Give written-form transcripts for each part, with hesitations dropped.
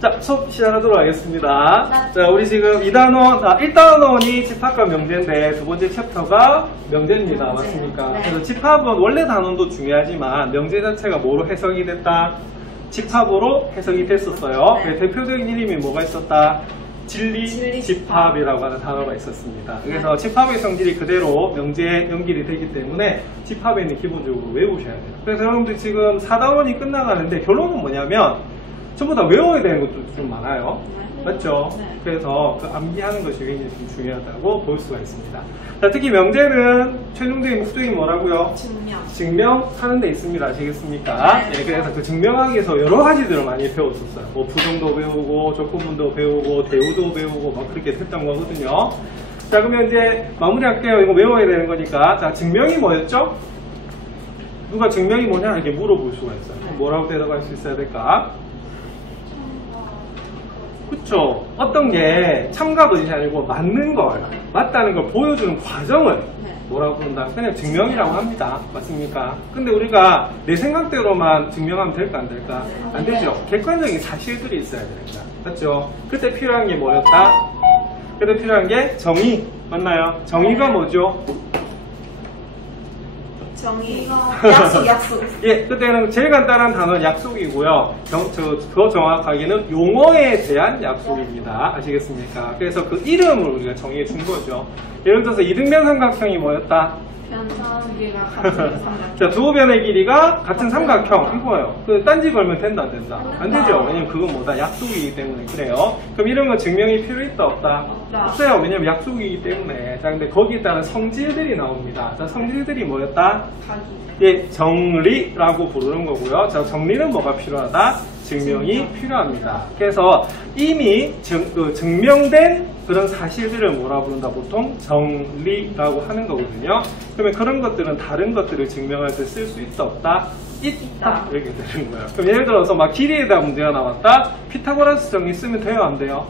자, 수업 시작하도록 하겠습니다. 자, 우리 지금 2단원, 1단원이 집합과 명제인데 두 번째 챕터가 명제입니다. 맞습니까? 네. 그래서 집합은 원래 단원도 중요하지만 명제 자체가 뭐로 해석이 됐다? 집합으로 해석이 됐었어요. 네. 대표적인 이름이 뭐가 있었다? 진리 집합이라고 하는 단어가 있었습니다. 그래서 집합의 성질이 그대로 명제에 연결이 되기 때문에 집합에는 기본적으로 외우셔야 돼요. 그래서 여러분들 지금 4단원이 끝나가는데 결론은 뭐냐면 전부 다 외워야 되는 것도 좀 많아요. 맞죠? 네. 그래서 그 암기하는 것이 굉장히 좀 중요하다고 볼 수가 있습니다. 자, 특히 명제는 최종적인 목적이 뭐라고요? 증명하는 데 있습니다. 아시겠습니까? 네. 네, 그래서 그 증명하기 위해서 여러 가지들을 많이 배웠었어요. 뭐 부정도 배우고 조건문도 배우고 대우도 배우고 막 그렇게 했던 거거든요. 자, 그러면 이제 마무리할게요. 이거 외워야 되는 거니까. 자, 증명이 뭐였죠? 누가 증명이 뭐냐 이렇게 물어볼 수가 있어요. 뭐라고 대답할 수 있어야 될까? 그쵸. 어떤 게 참가 것이 아니고 맞는 걸, 맞다는 걸 보여주는 과정을 뭐라고 부른다? 그냥 증명이라고 합니다. 맞습니까? 근데 우리가 내 생각대로만 증명하면 될까 안 될까? 안 되죠. 객관적인 사실들이 있어야 됩니다. 맞죠? 그때 필요한 게 뭐였다? 그때 필요한 게 정의. 맞나요? 정의가 뭐죠? 정의. 약속. 예, 그때는 제일 간단한 단어는 약속이고요. 더 정확하게는 용어에 대한 약속입니다. 아시겠습니까? 그래서 그 이름을 우리가 정의해 준 거죠. 예를 들어서 이등변 삼각형이 뭐였다? 편성기가 같은 삼각형. 자, 두 변의 길이가 같은 삼각형. 이거예요. 그 딴지 걸면 된다, 안 된다? 안 되죠. 왜냐면 그건 뭐다? 약속이기 때문에 그래요. 그럼 이런 건 증명이 필요 있다, 없다? 없어요. 왜냐면 약속이기 때문에. 자, 근데 거기에 따른 성질들이 나옵니다. 자, 성질들이 뭐였다? 예, 정리라고 부르는 거고요. 자, 정리는 뭐가 필요하다? 증명이 필요합니다. 그래서 이미 증명된 그런 사실들을 뭐라 부른다? 보통 정리라고 하는 거거든요. 그러면 그런 것들은 다른 것들을 증명할 때 쓸 수 있다, 없다? 있다. 이렇게 되는 거예요. 그럼 예를 들어서 막 길이에다 문제가 나왔다? 피타고라스 정리 쓰면 돼요, 안 돼요?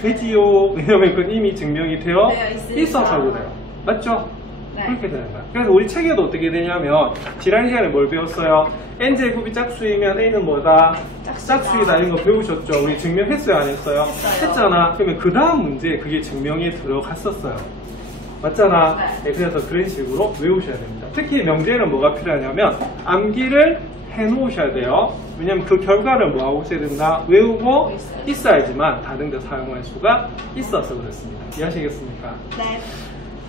되지요. 왜냐면 그건 이미 증명이 되어 있어서 그래요. 맞죠? 네. 그렇게 되는 거야. 그래서 우리 책에도 어떻게 되냐면 지난 시간에 뭘 배웠어요? n제곱이 짝수이면 a는 뭐다? 짝수이다. 이런 거 배우셨죠? 우리 증명했어요? 안 했어요? 했잖아. 그러면 그 다음 문제에 그게 증명에 들어갔었어요. 맞잖아. 네, 그래서 그런 식으로 외우셔야 됩니다. 특히 명제는 뭐가 필요하냐면 암기를 해놓으셔야 돼요. 왜냐면 그 결과를 뭐하고 있어야 된다? 외우고 있어야지만 다른 데 사용할 수가 있어서 그렇습니다. 이해하시겠습니까? 네.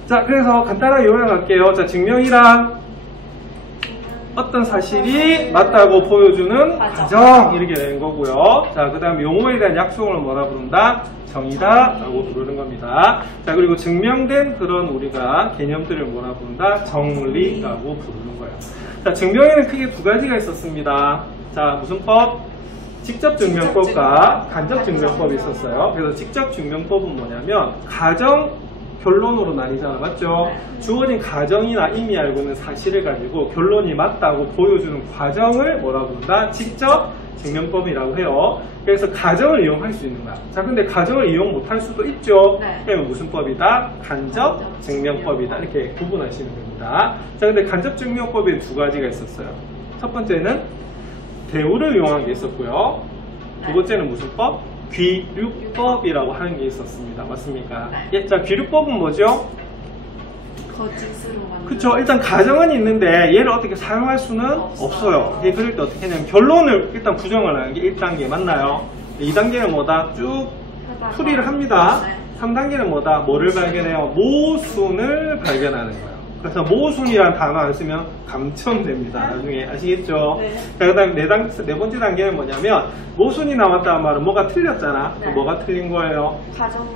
자, 그래서 간단하게 요약할게요. 자, 증명이란 어떤 사실이 맞다고 보여주는 과정 이렇게 되는 거고요. 자, 그 다음 용어에 대한 약속을 뭐라 부른다? 정의다 라고 부르는 겁니다. 자, 그리고 증명된 그런 우리가 개념들을 뭐라 부른다? 정리라고 부르는 거예요. 자, 증명에는 크게 두 가지가 있었습니다. 자, 무슨 법? 직접 증명법과 간접 증명법이 있었어요. 그래서 직접 증명법은 뭐냐면 가정 결론으로 나뉘잖아. 맞죠? 주어진 가정이나 이미 알고 있는 사실을 가지고 결론이 맞다고 보여주는 과정을 뭐라고 부른다? 직접 증명법이라고 해요. 그래서 가정을 이용할 수 있는 거야. 자, 근데 가정을 이용 못할 수도 있죠. 그러면 무슨 법이다? 간접 증명법이다. 이렇게 구분하시면 됩니다. 자, 근데 간접 증명법에 두 가지가 있었어요. 첫 번째는 대우를 이용한 게 있었고요. 두 번째는 무슨 법? 귀류법이라고 하는 게 있었습니다. 맞습니까? 예, 자, 귀류법은 뭐죠? 거짓으로 만든. 그쵸. 일단 가정은 있는데 얘를 어떻게 사용할 수는 없어요. 예, 그럴 때 어떻게 하냐면 결론을 일단 부정을 하는 게 1단계 맞나요? 2단계는 뭐다? 쭉 풀이를 합니다. 3단계는 뭐다? 뭐를 발견해요? 모순을 발견하는 거예요. 그래서 모순이라는 단어 안 쓰면 감청됩니다. 나중에 아시겠죠? 자, 그 다음에 네 번째 단계는 뭐냐면 모순이 나왔다는 말은 뭐가 틀렸잖아. 뭐가 틀린 거예요?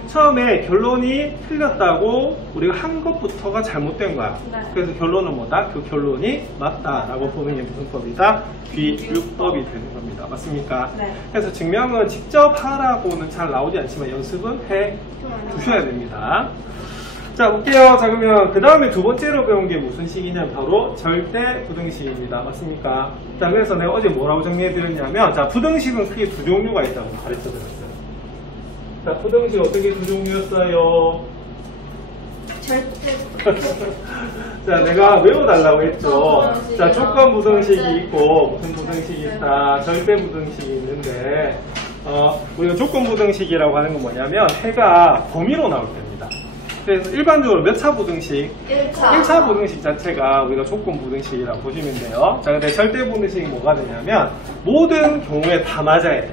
처음에 결론이 틀렸다고 우리가 한 것부터가 잘못된 거야. 그래서 결론은 뭐다? 그 결론이 맞다라고 보는 게 무슨 법이다? 귀류법이 되는 겁니다. 맞습니까? 그래서 증명은 직접 하라고는 잘 나오지 않지만 연습은 해 두셔야 됩니다. 자, 볼게요. 자, 그러면 그 다음에 두 번째로 배운 게 무슨 식이냐면 바로 절대 부등식입니다. 맞습니까? 자, 그래서 내가 어제 뭐라고 정리해드렸냐면, 자, 부등식은 크게 두 종류가 있다고 가르쳐드렸어요. 자, 부등식 어떻게 두 종류였어요? 절대. 자, 내가 외워달라고 했죠. 자, 조건 부등식이 있고, 무슨 부등식이 있다? 절대 부등식이 있는데, 우리가 조건부등식이라고 하는 건 뭐냐면 해가 범위로 나올 때입니다. 그래서 일반적으로 몇 차 부등식? 1차. 1차 부등식 자체가 우리가 조건부등식이라고 보시면 돼요. 자, 근데 절대부등식이 뭐가 되냐면 모든 경우에 다 맞아야 돼.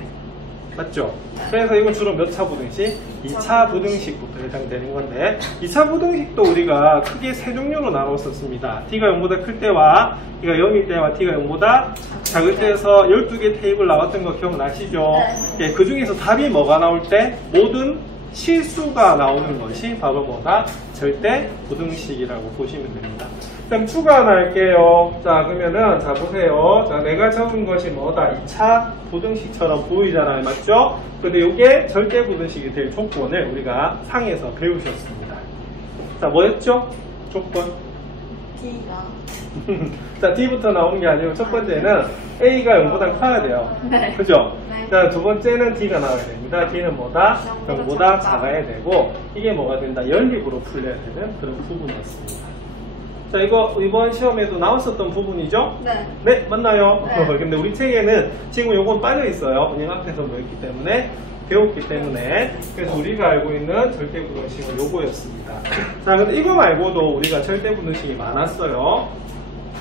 맞죠? 그래서 이건 주로 몇 차 부등식? 2차 부등식부터 해당되는 건데 2차 부등식도 우리가 크게 세 종류로 나눴었습니다. t가 0보다 클 때와 t가 0일 때와 t가 0보다 작을 때에서 12개 테이블 나왔던 거 기억나시죠? 예, 그 중에서 답이 뭐가 나올 때? 모든 실수가 나오는 것이 바로 뭐다? 절대 부등식이라고 보시면 됩니다. 그럼 추가 하나 할게요. 자, 그러면은, 자, 보세요. 자, 내가 적은 것이 뭐다? 2차 부등식처럼 보이잖아요. 맞죠? 근데 이게 절대 부등식이 될 조건을 우리가 상에서 배우셨습니다. 자, 뭐였죠? 조건? D가. 자, D부터 나오는 게 아니고 첫 번째는 A가 0보다 커야 돼요. 네. 그죠? 네. 자, 두 번째는 D가 나와야 됩니다. D는 뭐다? 0보다 작다. 작아야 되고, 이게 뭐가 된다? 연립으로 풀려야 되는 그런 부분이었습니다. 자, 이거 이번 시험에도 나왔었던 부분이죠? 네. 네, 맞나요? 네. 근데 우리 책에는 지금 요건 빠져있어요. 그냥 앞에서 뭐였기 때문에, 배웠기 때문에. 그래서 우리가 알고 있는 절대부등식은 요거였습니다. 자, 근데 이거 말고도 우리가 절대부등식이 많았어요.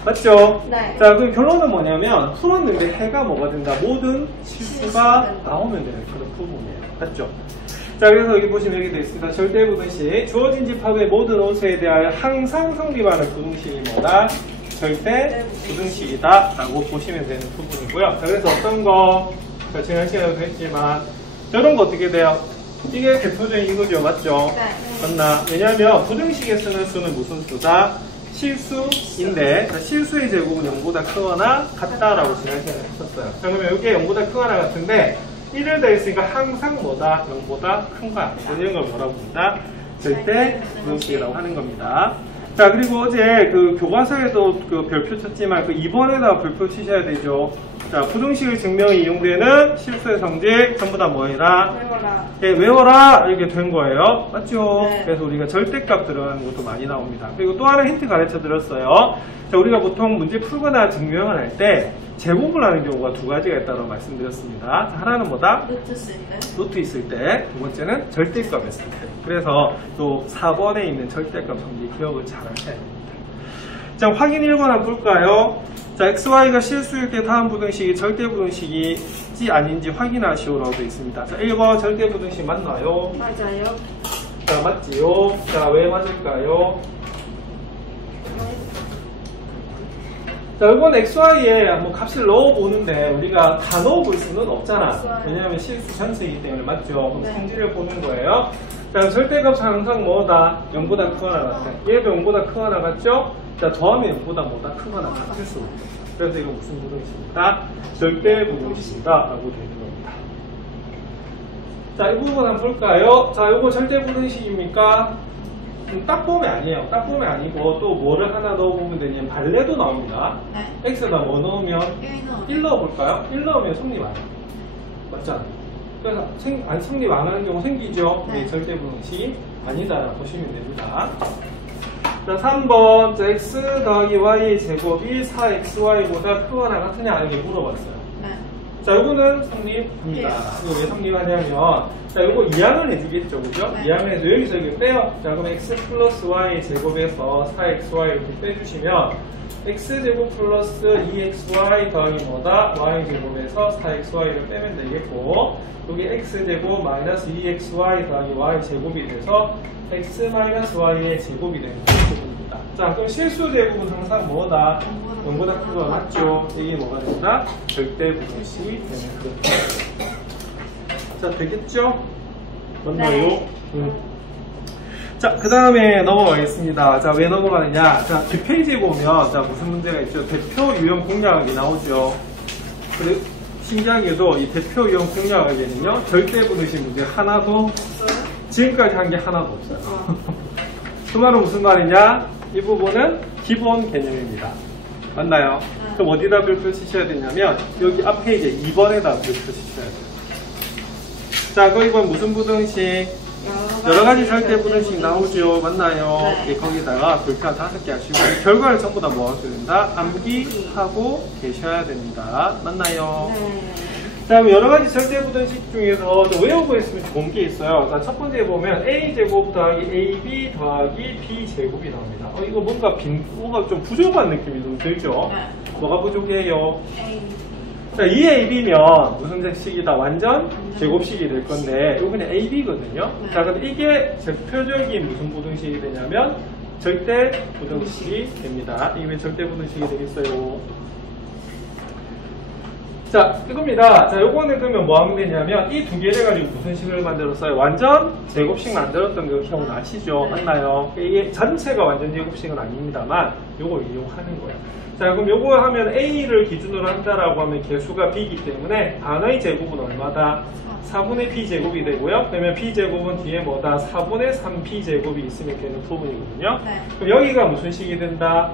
맞죠? 네. 자, 그럼 결론은 뭐냐면, 풀었는데 해가 뭐가 된다? 모든 실수가 나오면 되는 그런 부분이에요. 맞죠? 자, 그래서 여기 보시면 여기 되어 있습니다. 절대부등식. 주어진 집합의 모든 오수에 대하여 항상 성립하는 부등식이 뭐다? 절대부등식이다. 라고 보시면 되는 부분이고요. 자, 그래서 어떤 거, 자, 지난 시간에도 했지만, 저런 거 어떻게 돼요? 이게 대표적인 이거죠. 맞죠? 네. 맞나? 왜냐하면 부등식에 쓰는 수는 무슨 수다? 실수인데, 자, 실수의 제곱은 0보다 크거나 같다라고 지난 시간에 했었어요. 자, 그러면 이게 0보다 크거나 같은데, 1을 더했으니까 항상 뭐다? 0보다 큰 거야. 이런 걸 뭐라고 부른다? 절대 부등식이라고 하는 겁니다. 자, 그리고 어제 그 교과서에도 그 별표 쳤지만 그 2번에다 별표 치셔야 되죠. 자, 부등식의 증명에 이용되는 실수의 성질 전부 다 뭐해라? 외워라. 예, 외워라! 이렇게 된 거예요. 맞죠? 네. 그래서 우리가 절대값 들어가는 것도 많이 나옵니다. 그리고 또 하나 힌트 가르쳐 드렸어요. 자, 우리가 보통 문제 풀거나 증명을 할 때 제곱을 하는 경우가 두 가지가 있다고 말씀드렸습니다. 자, 하나는 뭐다? 노트 쓸 때. 노트 있을 때, 두 번째는 절대값이었을 때. 그래서 또 4번에 있는 절대값 성질 기억을 잘 하셔야 됩니다. 자, 확인 1번 한번 볼까요? 자, XY가 실수일 때 다음 부등식이 절대부등식이지 아닌지 확인하시오라고 되어 있습니다. 자, 1번 절대부등식 맞나요? 맞아요. 자, 맞지요? 자, 왜 맞을까요? 자, 이번 XY에 한번 값을 넣어보는데 우리가 다 넣어볼 수는 없잖아. 없어요. 왜냐하면 실수 전체이기 때문에 맞죠? 그럼 네. 성질을 보는 거예요. 자, 절대값은 항상 뭐다? 0보다 크거나 같아. 얘도 0보다 크거나 같죠? 자, 더하면 0보다 뭐다? 크거나 같을 수 없죠. 그래서 이거 무슨 부등식이다? 절대부등식이다 라고 되는 겁니다. 자, 이 부분 한번 볼까요? 자, 이거 절대부등식입니까? 딱 보면 아니에요. 딱 보면 아니고 또 뭐를 하나 넣어보면 되냐면 발레도 나옵니다. 네. x에다 뭐 넣으면 1는 1 넣어볼까요? 1 넣으면 성립 안 해요. 맞잖아. 그래서 성립 안 하는 경우 생기죠? 네. 네, 절대부등식 아니다라고 보시면 됩니다. 자, 3번. 자, x 더하기 y의 제곱이 4xy보다 크거나 같으냐 이렇게 물어봤어요. 네. 자, 요거는 성립합니다. 예. 이거 왜 성립하냐면, 자, 요거 이항을 해주겠죠, 그죠? 네. 이항을 해서 여기서 이렇게 빼요. 자, 그럼 x 플러스 y 제곱에서 4xy 이렇게 빼주시면, x제곱 플러스 2xy 더하기 뭐다? y 제곱에서 4xy를 빼면 되겠고, 여기 x제곱 마이너스 2xy 더하기 y 제곱이 돼서 x 마이너스 y의 제곱이 되는 부분입니다. 자, 그럼 실수 제곱은 항상 뭐다? 0보다 크거나 맞죠? 이게 뭐가 된다? 절대부등식이 되는 그런 거예요. 자, 되겠죠? 맞나요? 네. 자, 그 다음에 넘어가겠습니다. 자, 왜 넘어가느냐? 자, 뒷페이지에 보면, 자, 무슨 문제가 있죠? 대표 유형 공략하기 나오죠. 그리고 신기하게도 이 대표 유형 공략하기에는요, 절대부등식 문제 하나도, 지금까지 한 게 하나도 없어요. 그 말은 무슨 말이냐? 이 부분은 기본 개념입니다. 맞나요? 그럼 어디다 별표 치셔야 되냐면, 여기 앞 페이지에 2번에다 별표 치셔야 돼요. 자, 그럼 이건 무슨 부등식? 여러 가지 절대 부등식 나오죠. 맞나요? 네. 예, 거기다가 별표 한 5개 하시고 결과를 전부 다 뭐 하셔야 된다? 암기하고 계셔야 됩니다. 맞나요? 네. 자, 그럼 여러 가지 절대부등식 중에서 좀 외우고 있으면 좋은 게 있어요. 자, 첫 번째 보면 a제곱 더하기 ab 더하기 b제곱이 나옵니다. 이거 뭔가 좀 부족한 느낌이 좀 들죠? 네. 뭐가 부족해요? A. 자, 2ab면 무슨 식이다? 완전 제곱식이 될 건데, 이거 그냥 ab거든요. 네. 자, 근데 이게 대표적인 무슨 부등식이 되냐면, 절대 부등식이 됩니다. 이게 왜 절대 부등식이 되겠어요? 자, 이겁니다. 자, 요거는 그러면 뭐 하면 되냐면, 이 두 개를 가지고 무슨 식을 만들었어요? 완전 제곱식 만들었던 거 기억나시죠? 네. 맞나요? 이게 전체가 완전 제곱식은 아닙니다만, 요걸 이용하는 거예요. 자, 그럼 요거 하면 A를 기준으로 한다라고 하면 개수가 B이기 때문에 단어의 제곱은 얼마다? 4분의 P제곱이 되고요. 그러면 P제곱은 뒤에 뭐다? 4분의 3P제곱이 있으면 되는 부분이거든요. 네. 그럼 여기가 무슨 식이 된다?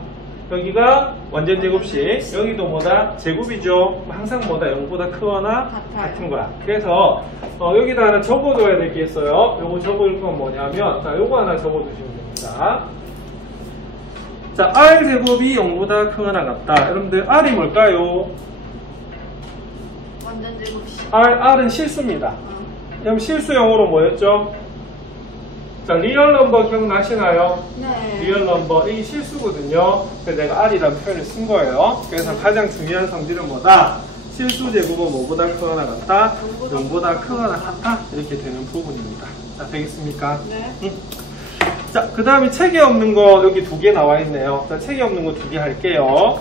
여기가 완전 제곱식, 여기도 뭐다? 제곱이죠. 항상 뭐다? 0보다 크거나 같은 거야. 그래서 여기다 하나 적어둬야 될 게 있어요. 요거 적을 건 뭐냐면, 자, 요거 하나 적어두시면 됩니다. 자, R제곱이 0보다 크거나 같다. 여러분들, R이 뭘까요? 완전 제곱식. R은 실수입니다. 그럼 실수용어로 뭐였죠? 자, 리얼 넘버 기억나시나요? 네. 리얼 넘버, 이게 실수거든요. 그래서 내가 R이라는 표현을 쓴 거예요. 그래서 가장 중요한 성질은 뭐다? 실수 제곱은 뭐보다 크거나 같다? 0보다 크거나 같다? 이렇게 되는 부분입니다. 자, 되겠습니까? 네. 자, 그 다음에 책에 없는 거 여기 두 개 나와 있네요. 자, 책에 없는 거 두 개 할게요.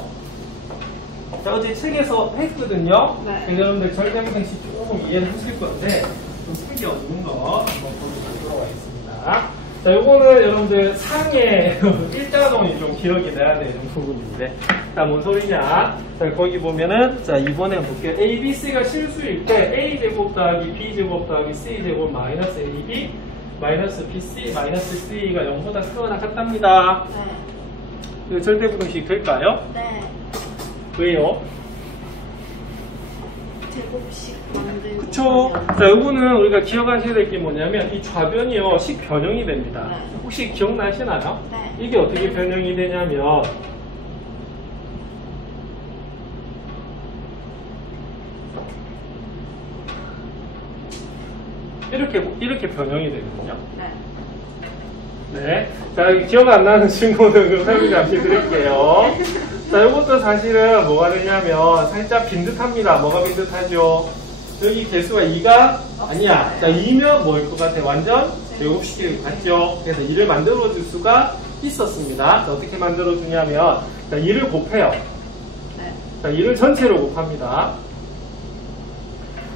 자, 어제 책에서 했거든요. 네. 그래서 여러분들 절대부등식 조금 이해를 하실 건데, 좀 책에 없는 거 한번 보도록 하겠습니다. 자, 요거는 여러분들 상에 일자동이 좀 기억이 나야 되는 부분인데, 자, 뭔 소리냐? 자, 거기 보면은, 자, 이번에 볼게요. A, B, C가 실수일 때 A제곱 더하기 B제곱 더하기 C제곱 마이너스 AB 마이너스 BC 마이너스 C가 0보다 크거나 같답니다. 네. 이거 절대부등식 될까요? 네. 왜요? 제곱식 만들고. 그쵸? 자, 요거는 우리가 기억하셔야 될 게 뭐냐면, 이 좌변이요, 식 변형이 됩니다. 네. 혹시 기억나시나요? 네. 이게 어떻게 변형이 되냐면, 이렇게 변형이 되거든요. 네. 네. 자, 기억 안 나는 친구는 그럼 설명 잠시 드릴게요. 자, 이것도 사실은 뭐가 되냐면 살짝 빈듯합니다. 뭐가 빈듯하죠? 여기 개수가 2가 아니야. 자, 2면 뭐일 것 같아? 완전 제곱식일 것 같죠? 그래서 2를 만들어줄 수가 있었습니다. 자, 어떻게 만들어주냐면, 자, 2를 곱해요. 네. 자, 2를 전체로 곱합니다.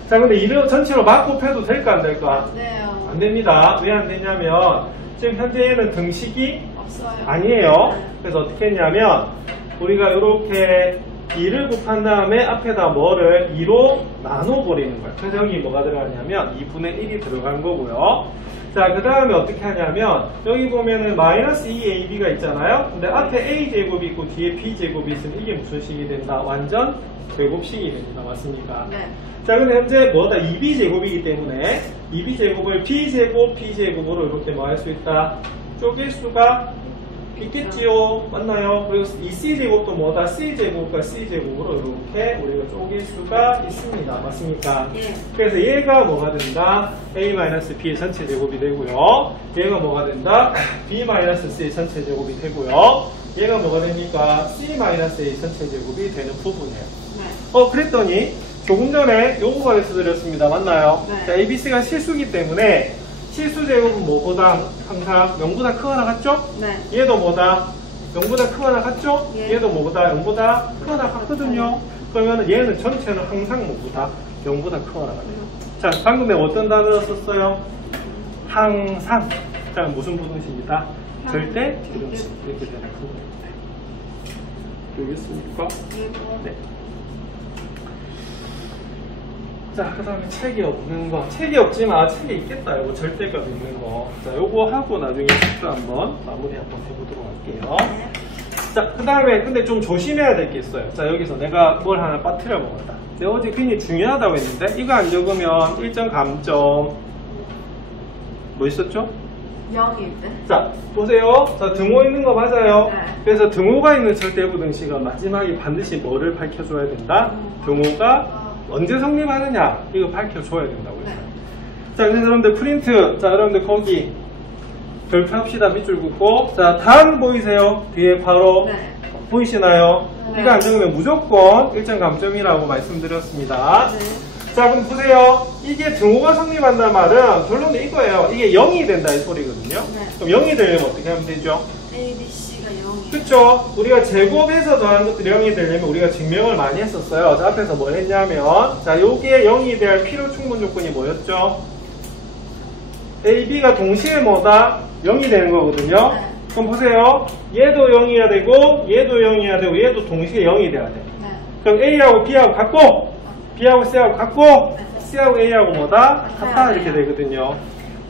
자, 근데 2를 전체로 막 곱해도 될까 안 될까? 네요. 안 됩니다. 왜 안 되냐면 지금 현재에는 등식이 없어요. 아니에요. 네. 그래서 어떻게 했냐면 우리가 이렇게 2를 곱한 다음에 앞에다 뭐를 2로 나눠버리는 거예요. 그래서 여기 뭐가 들어가냐면 2분의 1이 들어간 거고요. 자, 그 다음에 어떻게 하냐면 여기 보면은 마이너스 2ab가 있잖아요. 근데 앞에 a제곱이 있고 뒤에 b제곱이 있으면 이게 무슨 식이 된다? 완전 제곱식이 됩니다. 맞습니까? 네. 자, 근데 현재 뭐다? 2b제곱이기 때문에 2b제곱을 b제곱으로 이렇게 뭐 할 수 있다? 쪼갤 수가 있겠지요. 맞나요? 그리고 이 c제곱도 뭐다? c제곱과 c제곱으로 이렇게 우리가 쪼갤 수가 있습니다. 맞습니까? 예. 그래서 얘가 뭐가 된다? a-b 전체 제곱이 되고요. 얘가 뭐가 된다? b-c 전체 제곱이 되고요. 얘가 뭐가 됩니까? c-a 전체 제곱이 되는 부분이에요. 네. 그랬더니 조금 전에 요거 가르쳐드렸습니다. 맞나요? 네. 자, ABC가 실수기 때문에 실수 제곱은 뭐보다 항상 0보다 크거나 같죠? 네. 얘도 뭐다? 0보다 크거나 같죠? 예. 얘도 뭐보다 0보다 크거나 같거든요. 그러면 얘는 전체는 항상 뭐보다 0보다 크거나 같아요. 자, 방금 내가 어떤 단어를 썼어요? 항상. 자, 무슨 부등식이다? 절대 부등식. 이렇게 되는 부분입니다. 되겠습니까? 그리고 네. 자, 그 다음에 책이 없는 거. 책이 없지만, 책이 있겠다. 요거 절대값 있는 거. 자, 요거 하고 나중에 숙제 한번 마무리 한번 해보도록 할게요. 네. 자, 그 다음에 근데 좀 조심해야 될 게 있어요. 자, 여기서 내가 뭘 하나 빠뜨려 먹었다. 내가 어제 굉장히 중요하다고 했는데, 이거 안 적으면 일정 감점. 뭐 있었죠? 0일 때. 자, 보세요. 자, 등호 있는 거 맞아요? 네. 그래서 등호가 있는 절대부등식은 마지막에 반드시 뭐를 밝혀줘야 된다? 등호가 언제 성립하느냐 이거 밝혀줘야 된다고 했어요. 자, 그래서 여러분들 프린트, 자, 여러분들 거기 별표합시다. 밑줄 긋고. 자, 단 보이세요? 뒤에 바로 네. 보이시나요? 네. 이거 안 적으면 무조건 일정 감점이라고 말씀드렸습니다. 네. 자, 그럼 보세요. 이게 등호가 성립한다는 말은 결론은 이거예요. 이게 0이 된다 이 소리거든요. 네. 그럼 0이 되려면 어떻게 하면 되죠? A, B, C가 0이에요. 그쵸? 우리가 제곱해서 더하는 것들이 0이 되려면 우리가 증명을 많이 했었어요. 자, 앞에서 뭘 했냐면, 자, 요게 0이 될 필요 충분 조건이 뭐였죠? A, B가 동시에 뭐다? 0이 되는 거거든요. 네. 그럼 보세요. 얘도 0이어야 되고, 얘도 0이어야 되고, 얘도 동시에 0이 돼야 돼. 네. 그럼 A하고 B하고 같고, B하고 C하고 같고, 네. C하고 A하고 뭐다? 같다. 같아요. 이렇게 되거든요.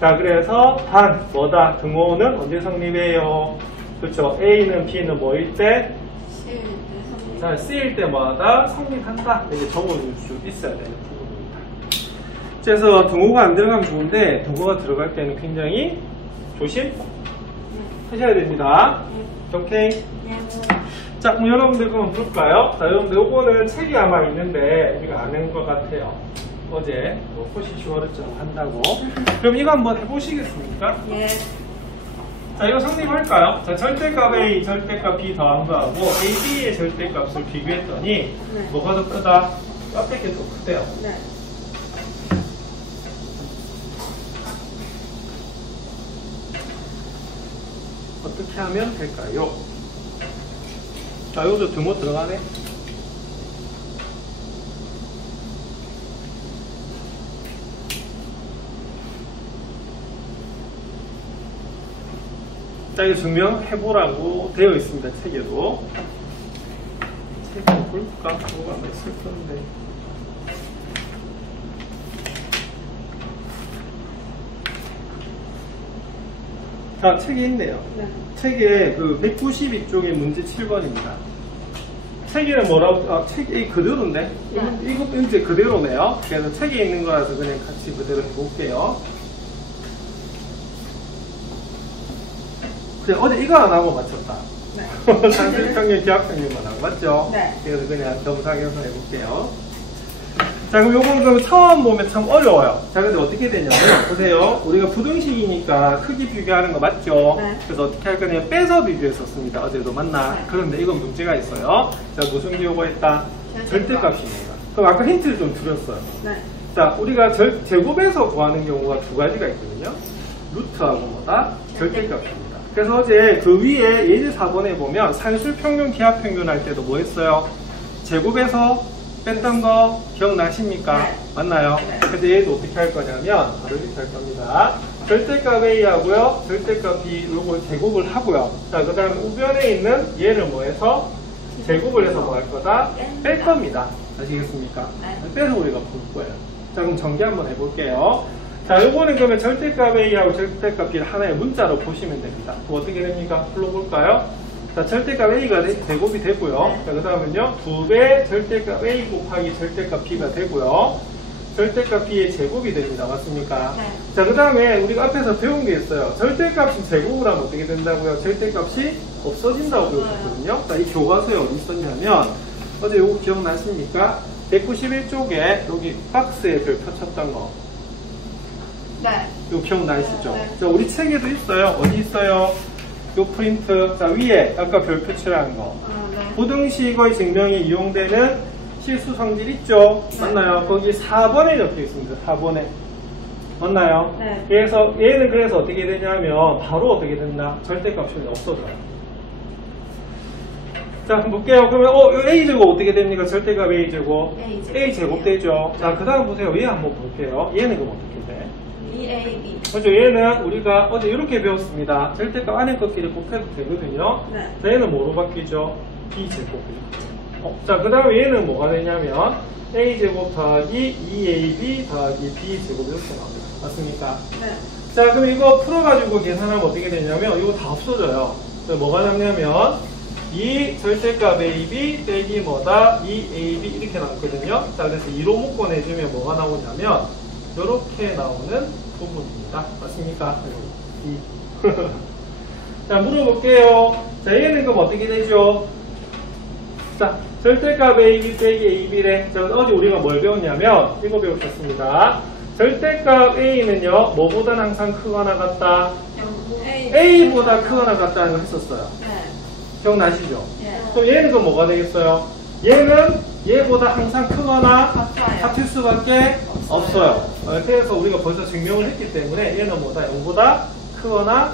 자, 그래서 단, 뭐다? 등호는 언제 성립해요? 그렇죠. A는 B는 뭐일 때? C, 네, 자, C일 때마다 성립한다. 이렇게 적어줄 수 있어야 되는 부분입니다. 그래서 등호가 안 들어가면 좋은데, 등호가 들어갈 때는 굉장히 조심 하셔야 됩니다. 오케이? 네. 자, 그럼 여러분들 그럼 볼까요? 자, 여러분들 요거는 책이 아마 있는데 우리가 안 한 것 같아요. 어제 뭐 포시 슈어르처럼 한다고. 그럼 이거 한번 해보시겠습니까? 예. 자, 이거 성립할까요? 자, 절대값 A, 절대값 B 더한 거하고 A, B의 절대값을 비교했더니 네. 뭐가 더 크다? 앞에 게 더 크대요. 네. 어떻게 하면 될까요? 자, 여기서 등호 들어가네. 자, 이거 증명해보라고 되어 있습니다. 책에도. 책 한번 볼까? 뭐가 아마 있을 건데. 자, 책이 있네요. 네. 책에 그 192쪽에 문제 7번입니다. 책에는 뭐라고, 책이 그대로인데? 이것도 이제 그대로네요. 그래서 책에 있는 거라서 그냥 같이 그대로 해볼게요. 그냥 어제 이거 안 하고 맞췄다. 네. 상술평균, 기하평균만 하고 맞죠? 네. 그래서 그냥 겸사겸사 해볼게요. 자, 그럼 요건 그럼 처음 보면 참 어려워요. 자, 근데 어떻게 되냐면, 보세요. 우리가 부등식이니까 크기 비교하는 거 맞죠? 네. 그래서 어떻게 할 거냐면, 빼서 비교했었습니다. 어제도 맞나? 네. 그런데 이건 문제가 있어요. 자, 무슨 기호가 있다? 절대값입니다. 그럼 아까 힌트를 좀 드렸어요. 네. 자, 우리가 제곱에서 구하는 경우가 두 가지가 있거든요. 루트하고 뭐다? 절대값입니다. 그래서 어제 그 위에 예제 4번에 보면 산술평균, 기하평균 할 때도 뭐 했어요? 제곱에서 뺐던 거 기억나십니까? 네. 맞나요? 네. 그래서 얘도 어떻게 할 거냐면 바로 이렇게 할 겁니다. 절대값 A 하고요. 절대값 B 요걸 제곱을 하고요. 자, 그 다음에 우변에 있는 얘를 뭐 해서 제곱을 해서 뭐 할 거다? 뺄 겁니다. 아시겠습니까? 네. 빼서 우리가 볼 거예요. 자, 그럼 전개 한번 해볼게요. 자, 요거는 그러면 절대값 A하고 절대값 B를 하나의 문자로 보시면 됩니다. 그럼 어떻게 됩니까? 불러볼까요? 자, 절대값 A가 제곱이 되고요. 네. 자, 그 다음은요, 2배 절대값 A 곱하기 절대값 B가 되고요. 절대값 B의 제곱이 됩니다. 맞습니까? 네. 자, 그 다음에 우리가 앞에서 배운 게 있어요. 절대값이 제곱을 하면 어떻게 된다고요? 절대값이 없어진다고 배웠거든요. 자, 이 교과서에 어디 있었냐면, 어제 요거 기억나십니까? 191쪽에 여기 박스에 별표 쳤던 거. 네. 이거 기억나시죠? 네. 자, 우리 책에도 있어요. 어디 있어요? 요 프린트. 자, 위에 아까 별표 칠한 거. 네. 부등식의 증명에 이용되는 실수 성질 있죠? 네. 맞나요? 거기 4번에 적혀 있습니다. 4번에. 맞나요? 네. 그래서 얘는 그래서 어떻게 되냐면 바로 어떻게 된다? 절대값이 없어져요. 자, 한번 볼게요. 그러면 A제곱 어떻게 됩니까? 절대값 A제곱. A제곱 되죠. 자, 그 다음 보세요. 얘 한번 볼게요. 얘는 그럼 어떻게 돼? 2AB. 그죠? 얘는 우리가 어제 이렇게 배웠습니다. 절대값 안에 것끼리 곱해도 되거든요. 네. 자, 얘는 뭐로 바뀌죠? B제곱. 자, 그 다음에 얘는 뭐가 되냐면 A제곱 더하기 2AB 더하기 B제곱 이렇게 나옵니다. 맞습니까? 네. 자, 그럼 이거 풀어가지고 계산하면 어떻게 되냐면 이거 다 없어져요. 그래서 뭐가 남냐면 2 절대값 AB 빼기 뭐다? 2AB 이렇게 나왔거든요. 자, 그래서 2로 묶어내주면 뭐가 나오냐면 이렇게 나오는 부분입니다. 맞습니까? 2. 자, 물어볼게요. 자, 얘는 그럼 어떻게 되죠? 자, 절대값 AB 빼기 AB래. 자, 어제 우리가 뭘 배웠냐면 이거 배우셨습니다. 절대값 A는요 뭐보다 항상 크거나 같다? A보다 크거나 같다는 걸 했었어요. 네. 기억나시죠? 예. 그럼 얘는 그 뭐가 되겠어요? 얘는 얘보다 항상 크거나 같아요. 같을 수밖에 없어요. 그래서 우리가 벌써 증명을 했기 때문에 얘는 뭐다? 0보다 크거나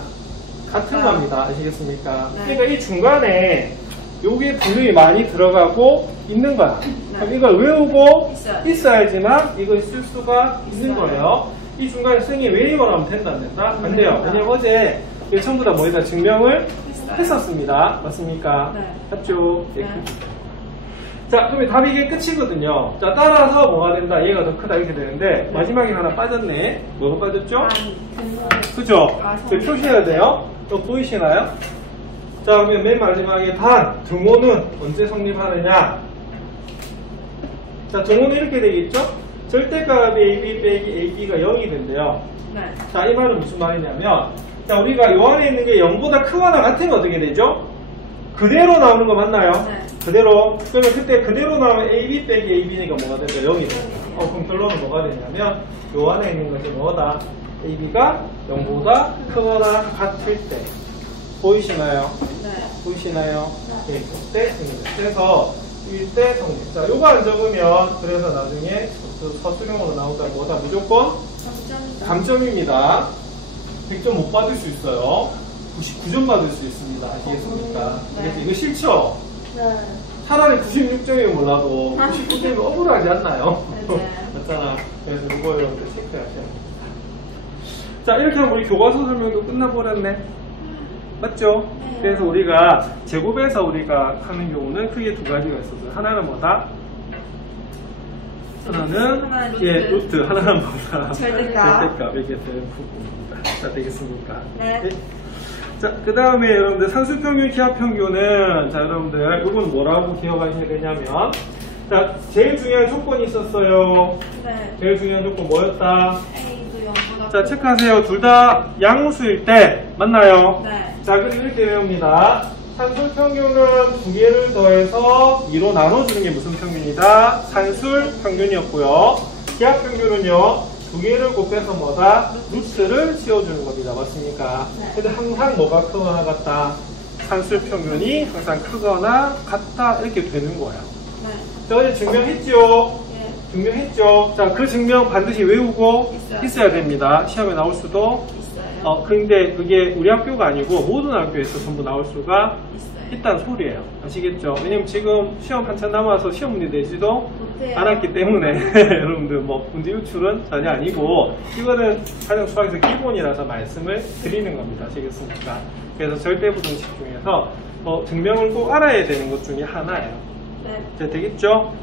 같은 겁니다. 아시겠습니까? 네. 그러니까 이 중간에 요게 분명히 많이 들어가고 있는 거야. 그럼 이걸 외우고 있어야지만 이걸 쓸 수가 있는 거예요. 이 중간에 선생님이 왜 이걸 하면 된다 안 된다? 안 돼요. 왜냐면 어제 이거 전부 다 뭐에다 증명을 했었습니다. 맞습니까? 네. 맞죠? 예. 네. 자, 그러면 답이 이게 끝이거든요. 자, 따라서 뭐가 된다? 얘가 더 크다 이렇게 되는데 마지막에 하나 빠졌네. 뭐가 빠졌죠? 그죠? 저기 표시해야 돼요. 또 보이시나요? 자, 그러면 맨 마지막에 단, 등호는 언제 성립하느냐? 자, 등호는 이렇게 되겠죠? 절대값이 AB 빼기 AB가 0이 된대요. 네. 자, 이 말은 무슨 말이냐면, 자, 우리가 요 안에 있는 게 0보다 크거나 같은 거 어떻게 되죠? 그대로 나오는 거 맞나요? 네. 그대로. 그러면 그때 그대로 나오면 AB 빼기 AB니까 뭐가 된다? 0이 된다. 그럼 결론은 뭐가 되냐면, 요 안에 있는 것이 뭐다? AB가 0보다 크거나 같을 때. 보이시나요? 네. 보이시나요? 네. 그때 성립. 그래서 이때 성립. 자, 요거 안 적으면 그래서 나중에 서술형으로 나오다 뭐다? 무조건 감점입니다. 100점 못 받을 수 있어요. 99점 받을 수 있습니다. 아시겠습니까? 네. 이거 싫죠? 네. 차라리 96점이면 몰라도 99점이면 억울하지 않나요? 네. 맞잖아. 그래서 이거 여러분들 체크하셔야 됩니다. 자, 이렇게 하면 우리 교과서 설명도 끝나버렸네. 맞죠? 네. 그래서 우리가 제곱에서 우리가 하는 경우는 크게 두 가지가 있었어요. 하나는 뭐다? 하나는 루트. 하나는 뭐다? 절대값. 이게 되는 부분입니다. 자, 되겠습니까? 네. 자, 그 다음에 여러분들 산수평균, 기하평균은 자, 여러분들 이건 뭐라고 기억하셔야 되냐면 자, 제일 중요한 조건이 있었어요. 네. 제일 중요한 조건 뭐였다? A도 0보다 자, 체크하세요. 둘 다 양수일 때 맞나요? 네. 자, 그럼 이렇게 외웁니다. 산술 평균은 두 개를 더해서 2로 나눠주는 게 무슨 평균이다? 산술 평균이었고요. 기하 평균은요, 두 개를 곱해서 뭐다? 루트를 씌워주는 겁니다. 맞습니까? 네. 근데 항상 뭐가 크거나 같다? 산술 평균이 항상 크거나 같다. 이렇게 되는 거예요. 네. 자, 어제 증명했죠? 예. 증명했죠? 자, 그 증명 반드시 외우고 있어야 됩니다. 시험에 나올 수도 있어요. 근데 그게 우리 학교가 아니고 모든 학교에서 전부 나올 수가 있어요. 있다는 소리예요. 아시겠죠? 왜냐면 지금 시험 한참 남아서 시험 문제 내지도 못해요. 않았기 때문에 여러분들 뭐 문제 유출은 전혀 아니고 이거는 가정 수학에서 기본이라서 말씀을 드리는 겁니다. 아시겠습니까? 그래서 절대부등식 중에서 증명을 꼭 알아야 되는 것 중에 하나예요. 네. 자, 되겠죠?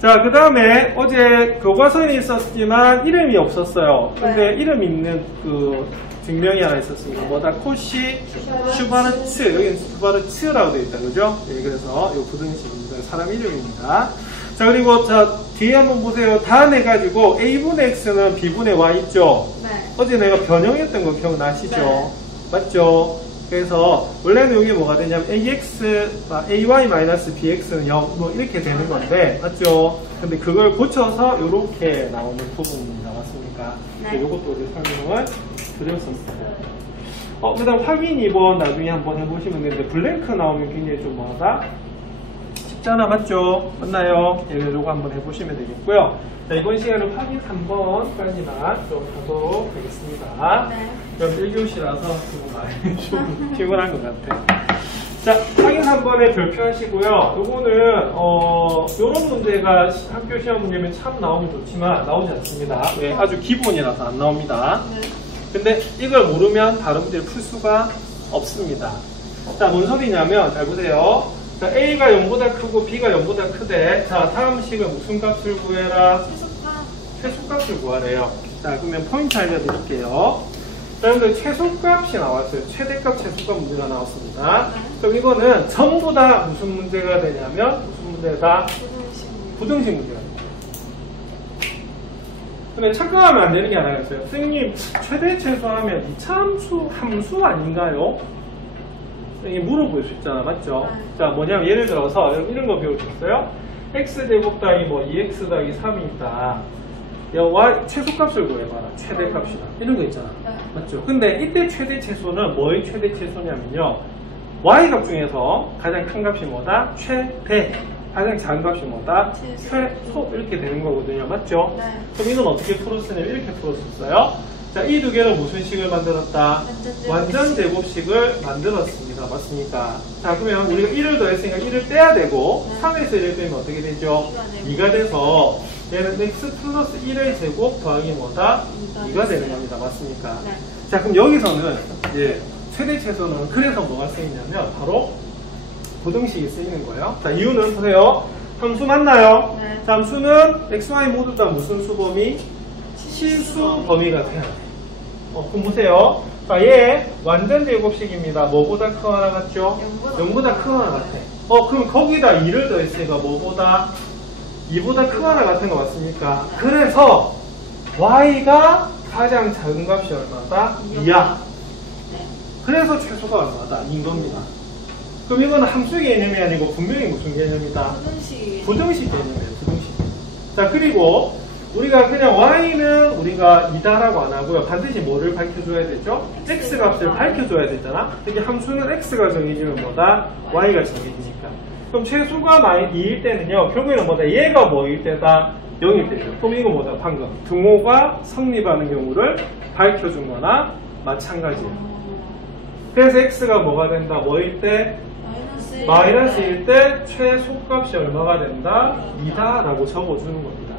자, 그 다음에 어제 교과서에 있었지만 이름이 없었어요. 근데 네. 이름 있는 그 증명이 하나 있었습니다. 뭐다? 코시 슈바르츠. 여기는 슈바르츠라고 되어 있다. 그죠? 예, 그래서 이 부등식입니다. 사람 이름입니다. 자, 그리고 자, 뒤에 한번 보세요. 다 내가지고 A분의 X는 B분의 Y 있죠? 네. 어제 내가 변형했던 거 기억나시죠? 네. 맞죠? 그래서 원래는 여기 뭐가 되냐면 AY-BX는 0 뭐 이렇게 되는 건데 맞죠? 근데 그걸 고쳐서 이렇게 나오는 부분입니다. 맞습니까? 네. 이것도 우리 설명을 드렸었어요. 그 다음 확인 2번 나중에 한번 해보시면 되는데 블랭크 나오면 굉장히 좀 뭐하다? 쉽잖아. 맞죠? 맞나요? 얘를 요거 한번 해보시면 되겠고요. 자, 이번 시간은 확인 3번까지만 좀 하도록 하겠습니다. 네. 그럼 1교시라서 지금 많이 좀 피곤한 것 같아요. 자, 확인 3번에 별표하시고요. 요거는, 요런 문제가 학교 시험 문제면 참 나오면 좋지만 나오지 않습니다. 왜? 아주 기본이라서 안 나옵니다. 네. 근데 이걸 모르면 다른 문제를 풀 수가 없습니다. 자, 뭔 소리냐면, 잘 보세요. 자, A가 0보다 크고 B가 0보다 크대. 자, 다음 식은 무슨 값을 구해라? 최소값을 구하래요. 자, 그러면 포인트 알려드릴게요. 자, 여러분들 최소값이 나왔어요. 최대값, 최소값 문제가 나왔습니다. 그럼 이거는 전부 다 무슨 문제가 되냐면, 무슨 문제다? 부등식 문제가 됩니다. 근데 착각하면 안 되는 게 하나 있어요. 선생님, 최대 최소하면 이차함수 함수 아닌가요? 이게 물어볼 수 있잖아, 맞죠? 네. 자, 뭐냐면 예를 들어서 이런 거 배우셨어요? x제곱 더하기 뭐 2x 더하기 3이 있다. 야, y 최소값을 구해봐라. 최대값이다. 이런 거 있잖아. 네. 맞죠? 근데 이때 최대 최소는 뭐의 최대 최소냐면요. y값 중에서 가장 큰 값이 뭐다? 최대. 가장 작은 값이 뭐다? 최소. 이렇게 되는 거거든요. 맞죠? 네. 그럼 이건 어떻게 풀었으냐면 이렇게 풀었었어요. 자, 이 두 개를 무슨 식을 만들었다? 완전 제곱식을 만들었습니다. 맞습니까? 자, 그러면 우리가 1을 더했으니까 1을 떼야 되고, 네. 3에서 1을 빼면 어떻게 되죠? 2가 돼서, 얘는 x 플러스 1의 제곱 더하기 뭐다? 2가 되는 겁니다. 맞습니까? 네. 자, 그럼 여기서는, 이제, 최대 최소는 그래서 뭐가 쓰이냐면, 바로 부등식이 쓰이는 거예요. 자, 이유는 보세요. 함수 맞나요? 네. 자, 함수는 x, y 모두 다 무슨 수범위? 실수 범위가 돼요. 그럼 보세요. 자, 얘 완전 제곱식입니다. 뭐보다 크거나 같죠? 0보다 크거나 같아. 그럼 거기다 2를 더했으니까 뭐보다? 2보다 크거나 같은 거 맞습니까? 그래서 y가 가장 작은 값이 얼마다? 2야. 그래서 최소가 얼마다? 2인 겁니다. 그럼 이거는 함수 개념이 아니고 분명히 무슨 개념이다? 부등식. 부등식 개념이에요. 부등식. 자, 그리고 우리가 그냥 y는 우리가 2다라고 안 하고요. 반드시 뭐를 밝혀줘야 되죠? x 값을 밝혀줘야 되잖아. 이게 함수는 x가 정해지면 뭐다? y가 정해지니까. 그럼 최소가 2일 때는요. 결국에는 뭐다? 얘가 뭐일 때다? 0일 때죠. 그럼 이거 뭐다? 방금 등호가 성립하는 경우를 밝혀준 거나 마찬가지예요. 그래서 x가 뭐가 된다? 뭐일 때? 마이너스일 때 최소값이 얼마가 된다? 2다 라고 적어주는 겁니다.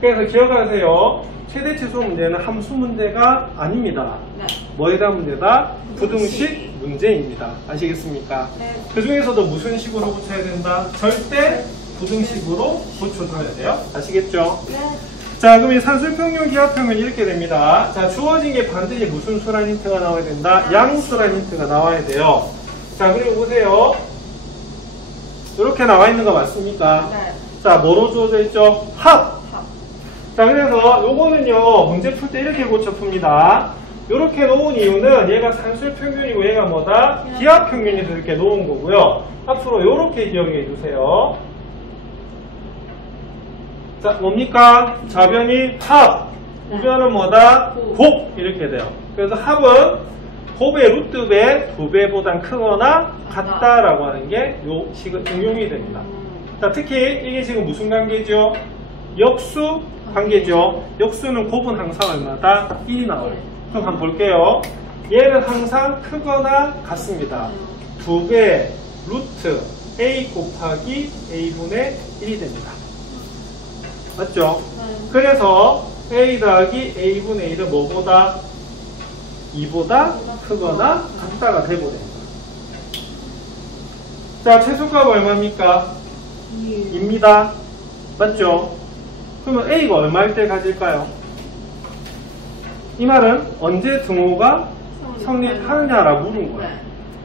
그래서 기억하세요. 최대 최소 문제는 함수 문제가 아닙니다. 네. 뭐에다 문제다? 부등식 문제입니다. 아시겠습니까? 네. 그 중에서도 무슨 식으로 붙여야 된다? 절대 부등식으로 붙여줘야 돼요. 아시겠죠? 네. 자, 그럼 이 산술평균 기하평은 이렇게 됩니다. 자, 주어진 게 반드시 무슨 수란 힌트가 나와야 된다? 양수란 힌트가 나와야 돼요. 자, 그리고 보세요. 이렇게 나와 있는 거 맞습니까? 네. 자, 뭐로 주어져 있죠? 합! 자, 그래서 요거는요, 문제 풀 때 이렇게 고쳐 풉니다. 이렇게 놓은 이유는 얘가 산술평균이고 얘가 뭐다? 기하평균에서 이렇게 놓은 거고요. 앞으로 이렇게 기억해 주세요. 자, 뭡니까? 좌변이 합, 우변은 뭐다? 곱. 이렇게 돼요. 그래서 합은 곱의 루트배 2배보단 크거나 같다라고 하는 게 요 식은 응용이 됩니다. 자, 특히 이게 지금 무슨 관계죠? 역수 관계죠. 역수는 곱은 항상 얼마다? 1이 나와요. 그럼 한번 볼게요. 얘는 항상 크거나 같습니다. 2배 루트 a 곱하기 a분의 1이 됩니다. 맞죠? 그래서 a 더하기 a분의 1은 뭐보다? 2보다 크거나 같다가 돼버려요. 자, 최소값 얼마입니까? 2입니다. 맞죠? 그러면 a가 얼마일 때 가질까요? 이 말은 언제 등호가 성립하느냐라 물은 거예요.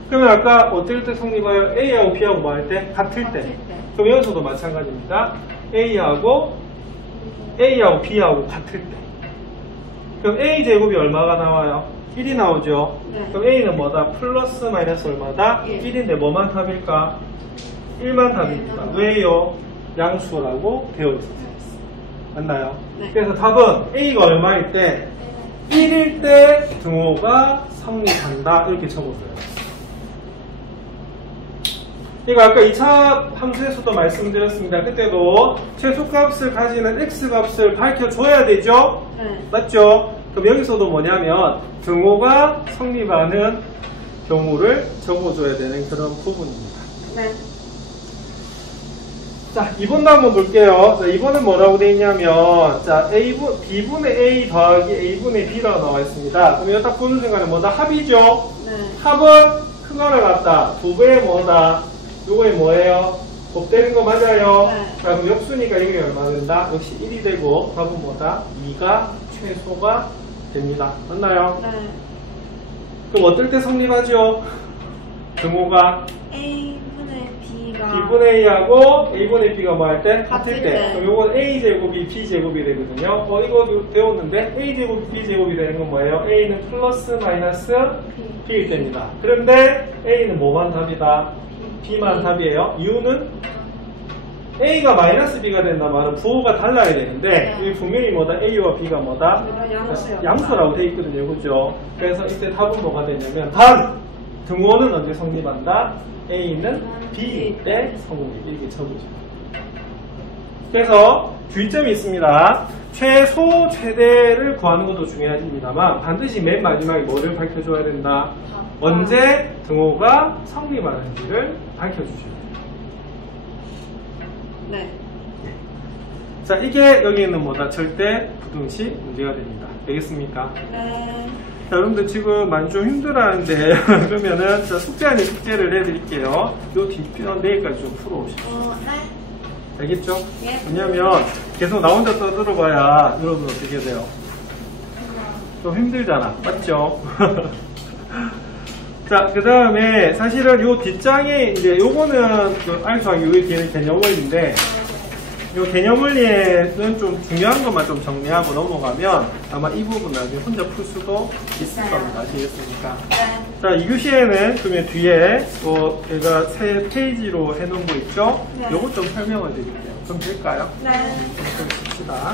그러면 아까 어떨 때 성립해요? a하고 b하고 뭐 할 때? 같을 때. 그럼 여기서도 마찬가지입니다. a하고 b하고 같을 때. 그럼 a 제곱이 얼마가 나와요? 1이 나오죠? 네. 그럼 a는 뭐다? 플러스 마이너스 얼마다? 1인데 뭐만 답일까? 1만 답입니다. 왜요? 양수라고 되어 있어서. 맞나요? 네. 그래서 답은 a가 얼마일 때? 1일 때 등호가 성립한다. 이렇게 적어줘요. 이거 아까 2차 함수에서도 말씀드렸습니다. 그때도 최소값을 가지는 x값을 밝혀줘야 되죠? 네. 맞죠? 그럼 여기서도 뭐냐면 등호가 성립하는 경우를 적어줘야 되는 그런 부분입니다. 네. 자, 2번도 한번 볼게요. 자, 2번은 뭐라고 되어 있냐면, 자, b분의 a 더하기 a분의 b라고 나와 있습니다. 그럼 이거 딱 보는 순간에 뭐다? 합이죠? 네. 합은 크거나 같다. 2배의 뭐다? 요거에 뭐예요? 곱되는 거 맞아요? 네. 자, 그럼 역수니까 이게 얼마 된다? 역시 1이 되고, 답은 뭐다? 2가 최소가 됩니다. 맞나요? 네. 그럼 어떨 때 성립하죠? 등호가 a분의 b가 2분의 A하고 A분의 B가 뭐 할 때? 같을 같을 때. 때. 그럼 요건 A제곱이 B제곱이 되거든요. 이거 배웠는데 A제곱이 B제곱이 되는 건 뭐예요? A는 플러스 마이너스 B일 때입니다. 그런데 A는 뭐만 답이다? B만 답이에요. 이유는 A가 마이너스 B가 된단 말은 부호가 달라야 되는데 네. 이 분명히 뭐다? A와 B가 뭐다? 양수요. 양수라고 돼 있거든요. 그죠? 그래서 이때 답은 뭐가 되냐면 단! 등호는 언제 성립한다? A는 B일 때 성립. 이렇게 적으죠. 그래서 주의점이 있습니다. 최소, 최대를 구하는 것도 중요합니다만 반드시 맨 마지막에 뭐를 밝혀줘야 된다? 언제 등호가 성립하는지를 밝혀주셔야 돼요. 네. 자, 이게 여기 있는 뭐다? 절대 부등식 문제가 됩니다. 되겠습니까? 네. 자, 여러분들 지금 많이 좀 힘들어하는데 그러면은 자, 숙제 아닌 숙제를 해드릴게요. 요 뒷편 내일까지 좀 풀어오십시오. 네. 알겠죠? 예. 왜냐면 계속 나 혼자 떠들어봐야 여러분 어떻게 돼요? 좀 힘들잖아. 맞죠? 자, 그 다음에 사실은 요 뒷장에 이제 요거는 알수하기 요 뒤에는 개념원리인데 요 개념원리에는 좀 중요한 것만 좀 정리하고 넘어가면 아마 이 부분 나중에 혼자 풀 수도 있을 겁니다. 아시겠습니까? 네. 자, 2교시에는 그러면 뒤에 제가 3페이지로 해놓은 거 있죠? 네. 요것 좀 설명을 드릴게요. 그럼 될까요? 네. 좀 씁시다.